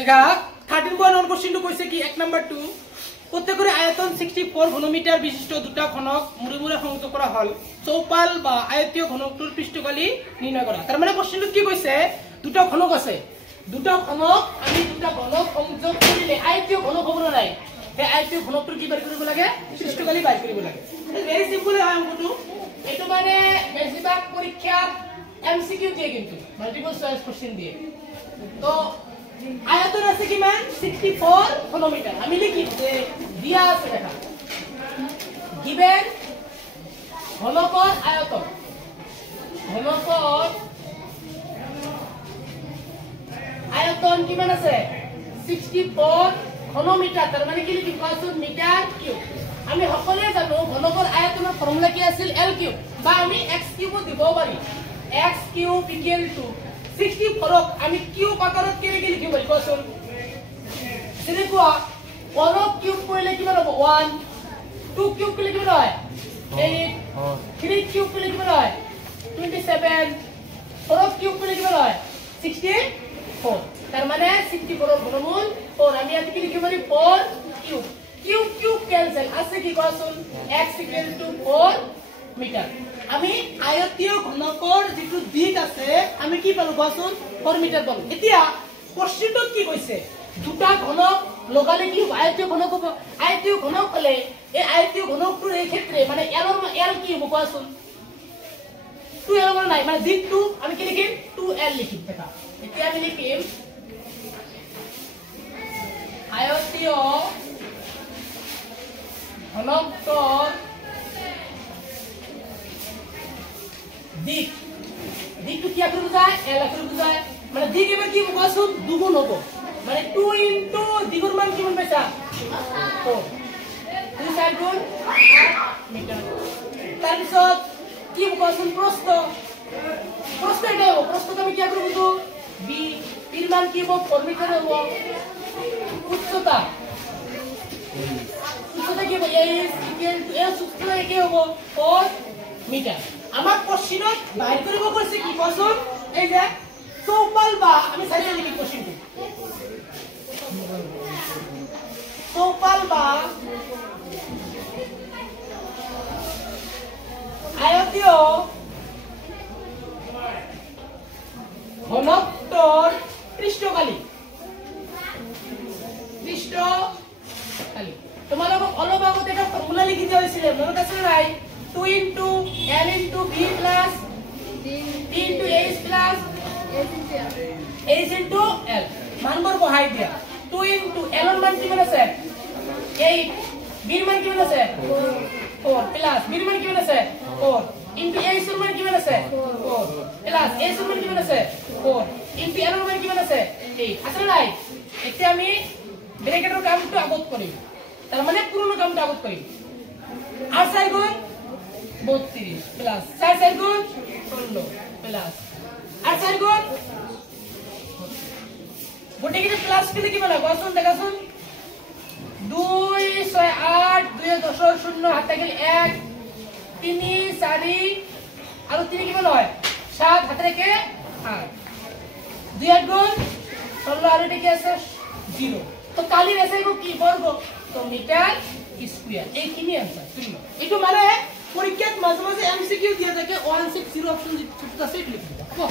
দেখা 13.1 কোশ্চেনটো কৈছে কি 1 নাম্বাৰ 2 প্ৰত্যেকৰে আয়তন 64 ঘনমিটাৰ বিশিষ্ট দুটা ঘনক মুৰে মুৰে সংযোগ কৰা হল চৌপাল বা আয়তীয় ঘনকটোৰ পৃষ্ঠকালি নিৰ্ণয় কৰা তাৰ মানে কোশ্চেনটো কি কৈছে দুটা ঘনক আছে দুটা ঘনক আমি দুটা ঘনক সংযোগ কৰিলে আয়তীয় ঘনক হ'ব নাই এই আয়তীয় ঘনকটোৰ কি বাৰ কৰিব লাগে পৃষ্ঠকালি বাৰ কৰিব লাগে ভেৰি সিম্পল হয় অংকটো এটো মানে বেছিভাগ পৰীক্ষাত এমসিকিউ দিয়ে কিন্তু মাল্টিপল চয়েস কোশ্চেন দিয়ে তো আয়তন আছে কিমান 64 ঘনমিটার আমি লিখি যে দিয়া আছে দেখা গিভেন ঘনকৰ আয়তন কিমান আছে 64 ঘনমিটাৰ তাৰ মানে কি লিখি কোৱাচোন মিটাৰ কিউব আমি সকলোৱে জানো ঘনকৰ আয়তনৰ ফৰ্মুলা কি আছিল l কিউব বা আমি x কিউব দিব পাৰি x কিউব ইকুৱেল টু 64 আমি কিউব আকাৰত কেনেকৈ লিখিব পাৰি কোৱাচোন যেনেকুৱা 1 কিউব কৰিলে কিমান হ'ব 1 2 কিউব কৰিলে কিমান হয় 8 3 কিউব কৰিলে কিমান হয় 27 4 কিউব কৰিলে কিমান হয় 64 তাৰ মানে 64 ৰ ঘনমূল 4 আমি ইয়াত কি লিখিব পাৰি 4 কিউব কিউব কিউব ক্যান্সেল আছে কি কোৱাচোন x 4 মিটাৰ আমি আয়তীয় ঘনকৰ যেটো দিক আছে আমি কি পালো কোৱাচোন 4 মিটার পালো এতিয়া কোশ্চেনটো কি কৈছে দুটা ঘনক লগালে কি আয়তীয় ঘনক হ'ব আয়তীয় ঘনক হলে এই আয়তীয় ঘনকটোৰ এই ক্ষেত্ৰে মানে l কি হ'ব কোৱাচোন 2l নাই মানে দিকটো আমি কি লিখিম 2l লিখিম দেখা এতিয়া আমি লিখিম আয়তীয় ঘনকটোৰ দিক দিকটো কি আকাৰে বুঝায় l আকাৰে বুঝায় মানে দিক এবাৰ কি কোৱাচোন দুগুণ হ'ব মানে 2 ইনটু দিগুণ মান কিমান পাইছা 4 2 4 গুণ 8 মিটার তাৰপিছত কি কোৱাচোন প্ৰস্থ এটা হ'ব প্ৰস্থটো আমি কি আকারে বুঝো b এর মান কি হ'ব 4 মিটার হ'ব উচ্চতা কি হ'ব a ইকুয়াল টু a সূত্র কি হ'ব 4 মিটার আমার কোশ্চেনত বাইর কৰিব কৈছে কি কোৱাচোন এই যে চৌপাল বা আমি চাৰিটা লিখি কোশ্চেনটো চৌপাল বা আয়তীয় ঘনকটোৰ পৃষ্ঠকালি তোমালোকক অলপ আগতে এটা ফৰ্মুলা লিখি দিয়া হৈছিল মনত আছে নাই 2 into l into b plus b into h plus h into l মানবোৰ বহাই দিয়া 2 into l ৰ মান কিমান আছে 8 b ৰ মান কিমান আছে 4 plus b ৰ মান কিমান আছে 4 into h ৰ মান কিমান আছে 4 plus h ৰ মান কিমান আছে 4 into l ৰ মান কিমান আছে 8 আছে নাই এতিয়া আমি ব্ৰেকেটৰ কামটো আগত কৰিম তাৰ মানে পুৰনো কামটা আগত কৰিম 8 4 গুণ 32 প্লাস 4 4 গুণ 16 প্লাস 8 4 গুণ গোটেইটা প্লাস কি লিখিব না কোৱাচোন দেখাচোন 2 6 8 2 10 0 হাতে গেল 1 3 4 আৰু 3 কিমান হয় 7 হাতে ৰেখে 8 2 8 গুণ 16 আৰু কি আছে 0 তো কালি রেসাইকো কি বর্গ তো মিটার স্কয়ার এইখিনি आंसर শুনো এটো মানে পরীক্ষাত মাঝে মাঝে এমসিকিউ দিয়া থাকে 160 অপশন যেটা আছে এটা লিখি দাও